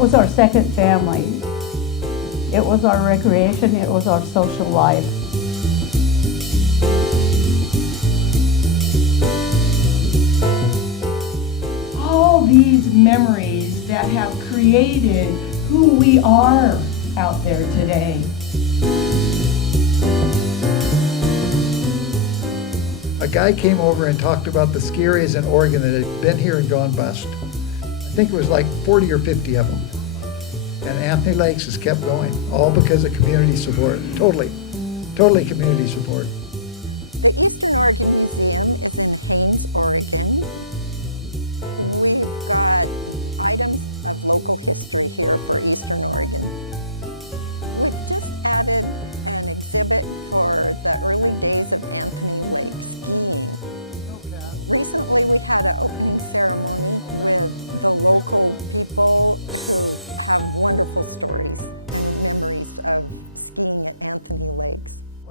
was our second family. It was our recreation, it was our social life. All these memories that have created who we are out there today. A guy came over and talked about the ski areas in Oregon that had been here and gone bust. I think it was like 40 or 50 of them. And Anthony Lakes has kept going, all because of community support. Totally community support.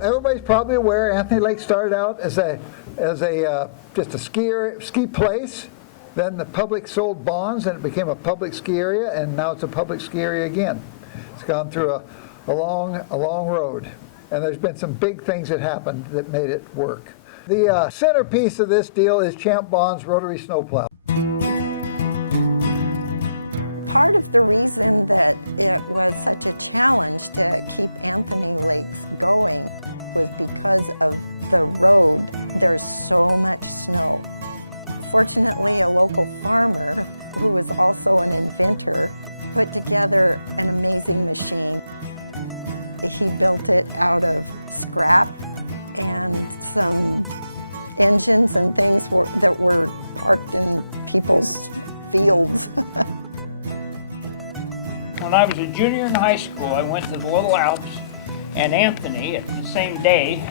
Everybody's probably aware Anthony Lake started out as just a ski place. Then the public sold bonds and it became a public ski area, and now it's a public ski area again. It's gone through a long road, and there's been some big things that happened that made it work. The centerpiece of this deal is Champ Bond's rotary snowplow. When I was a junior in high school, I went to the Little Alps and Anthony at the same day,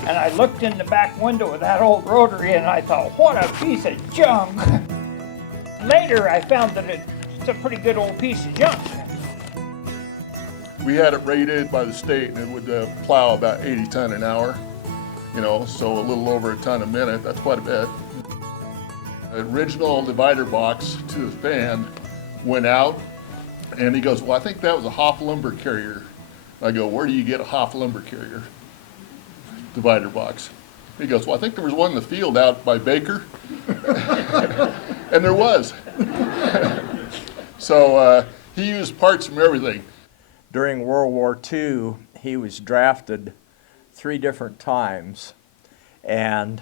and I looked in the back window of that old rotary and I thought, what a piece of junk. Later I found that it's a pretty good old piece of junk. We had it rated by the state, and it would plow about 80 ton an hour, so a little over a ton a minute. That's quite a bit. The original divider box to the fan went out, and he goes, well, I think that was a Hoff lumber carrier. I go, where do you get a Hoff lumber carrier divider box? He goes, well, I think there was one in the field out by Baker. And there was. So he used parts from everything. During World War II, he was drafted 3 different times, and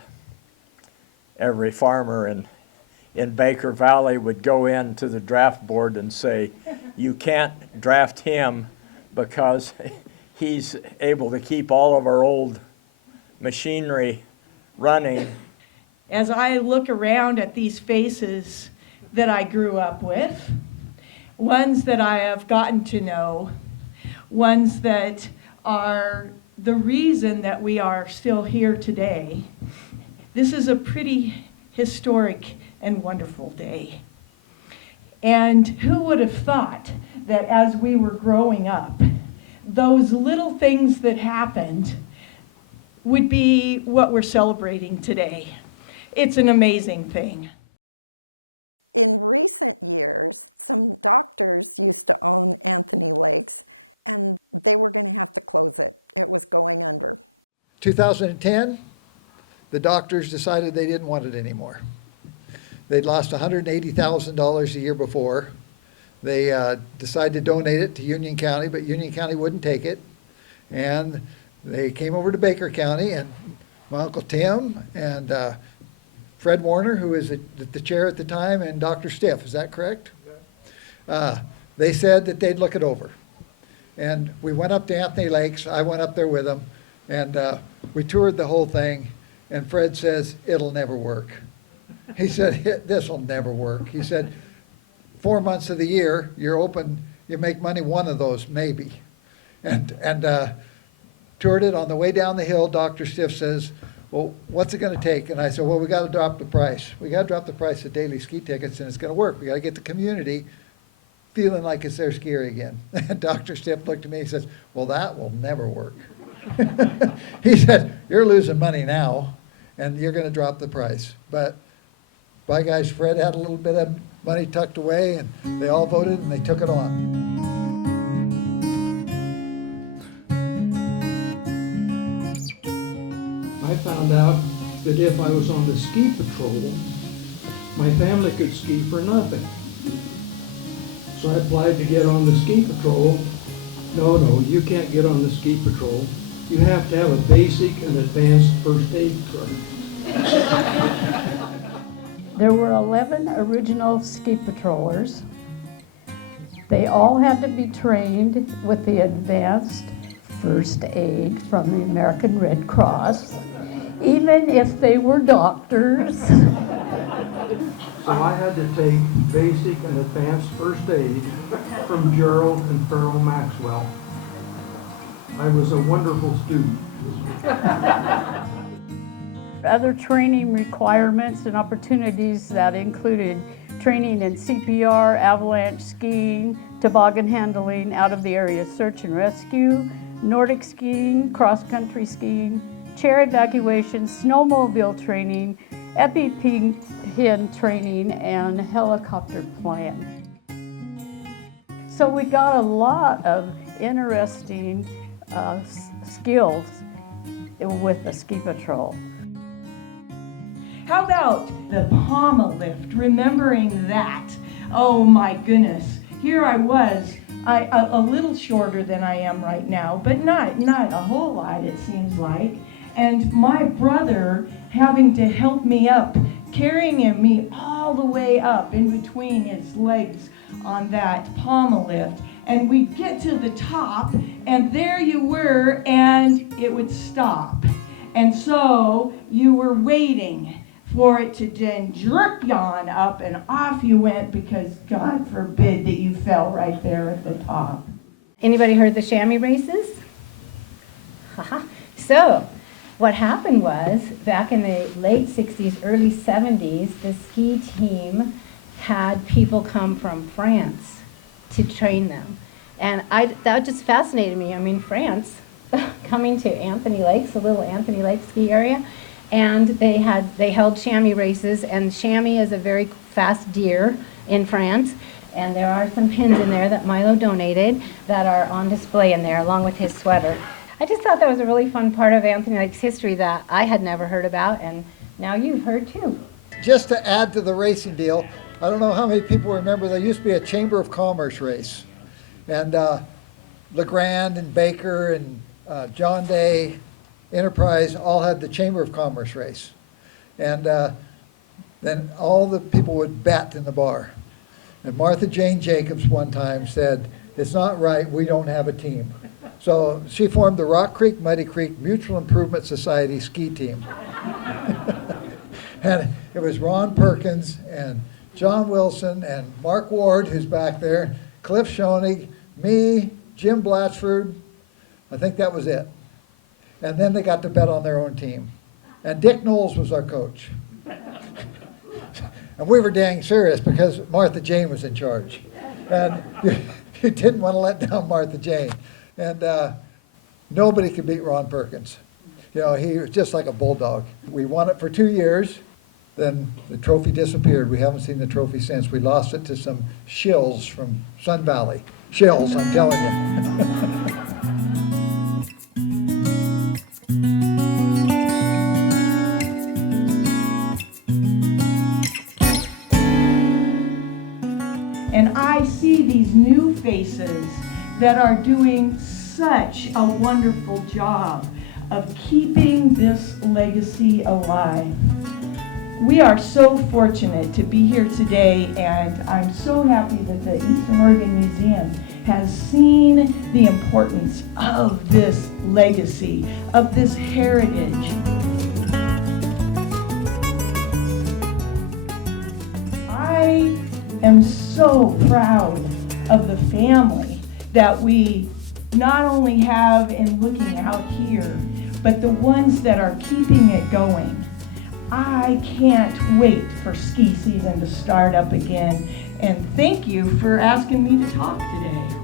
every farmer in Baker Valley would go into the draft board and say, you can't draft him because he's able to keep all of our old machinery running. As I look around at these faces that I grew up with, ones that I have gotten to know, ones that are the reason that we are still here today, this is a pretty historic and wonderful day. And who would have thought that as we were growing up, those little things that happened would be what we're celebrating today. It's an amazing thing. 2010, the doctors decided they didn't want it anymore. They'd lost $180,000 a year before. They decided to donate it to Union County, but Union County wouldn't take it. And they came over to Baker County, and my Uncle Tim and Fred Warner, who was the chair at the time, and Dr. Stiff, is that correct? They said that they'd look it over. And we went up to Anthony Lakes. I went up there with them, and we toured the whole thing. And Fred says, it'll never work. He said, this will never work. He said, 4 months of the year, you're open, you make money one of those, maybe. And toured it. On the way down the hill, Dr. Stiff says, well, what's it going to take? And I said, well, we got to drop the price. We got to drop the price of daily ski tickets, and it's going to work. We got to get the community feeling like it's their ski area again. And Dr. Stiff looked at me and says, well, that will never work. He said, you're losing money now, and you're going to drop the price. But By guys, Fred had a little bit of money tucked away, and they all voted and they took it on. I found out that if I was on the ski patrol, my family could ski for nothing. So I applied to get on the ski patrol. No, you can't get on the ski patrol. You have to have a basic and advanced first aid truck. There were 11 original ski patrollers. They all had to be trained with the advanced first aid from the American Red Cross, even if they were doctors. So I had to take basic and advanced first aid from Gerald and Farrell Maxwell. I was a wonderful student. Other training requirements and opportunities that included training in CPR, avalanche skiing, toboggan handling, out-of-the-area search and rescue, Nordic skiing, cross-country skiing, chair evacuation, snowmobile training, EpiPen training, and helicopter flying. So we got a lot of interesting skills with the ski patrol. How about the pommel lift? Remembering that. Oh my goodness. Here I was, a little shorter than I am right now, but not a whole lot, it seems like. And my brother having to help me up, carrying me all the way up in between his legs on that pommel lift. And we'd get to the top, and there you were, and it would stop. And so you were waiting for it to then jerk you on up, and off you went, because God forbid that you fell right there at the top. Anybody heard the chamois races? So what happened was, back in the late 60s, early 70s, the ski team had people come from France to train them. And that just fascinated me. I mean, France, coming to Anthony Lakes, the little Anthony Lake ski area, and they held chamois races, and chamois is a very fast deer in France, and there are some pins in there that Milo donated that are on display in there, along with his sweater. I just thought that was a really fun part of Anthony Lake's history that I had never heard about, and now you've heard too. Just to add to the racing deal, I don't know how many people remember, there used to be a Chamber of Commerce race. And LeGrand and Baker and John Day, Enterprise, all had the Chamber of Commerce race. And then all the people would bet in the bar. And Martha Jane Jacobs one time said, "It's not right, we don't have a team." So she formed the Rock Creek Muddy Creek Mutual Improvement Society ski team. And it was Ron Perkins and John Wilson and Mark Ward, who's back there, Cliff Schoenig, me, Jim Blatchford. I think that was it. And then they got to bet on their own team. And Dick Knowles was our coach. And we were dang serious because Martha Jane was in charge. And you didn't want to let down Martha Jane. And nobody could beat Ron Perkins. You know, he was just like a bulldog. We won it for 2 years. Then the trophy disappeared. We haven't seen the trophy since. We lost it to some shills from Sun Valley. Shills, I'm telling you. And I see these new faces that are doing such a wonderful job of keeping this legacy alive. We are so fortunate to be here today, and I'm so happy that the Eastern Oregon Museum has seen the importance of this legacy, of this heritage. I am so proud of the family that we not only have in looking out here, but the ones that are keeping it going. I can't wait for ski season to start up again, and thank you for asking me to talk today.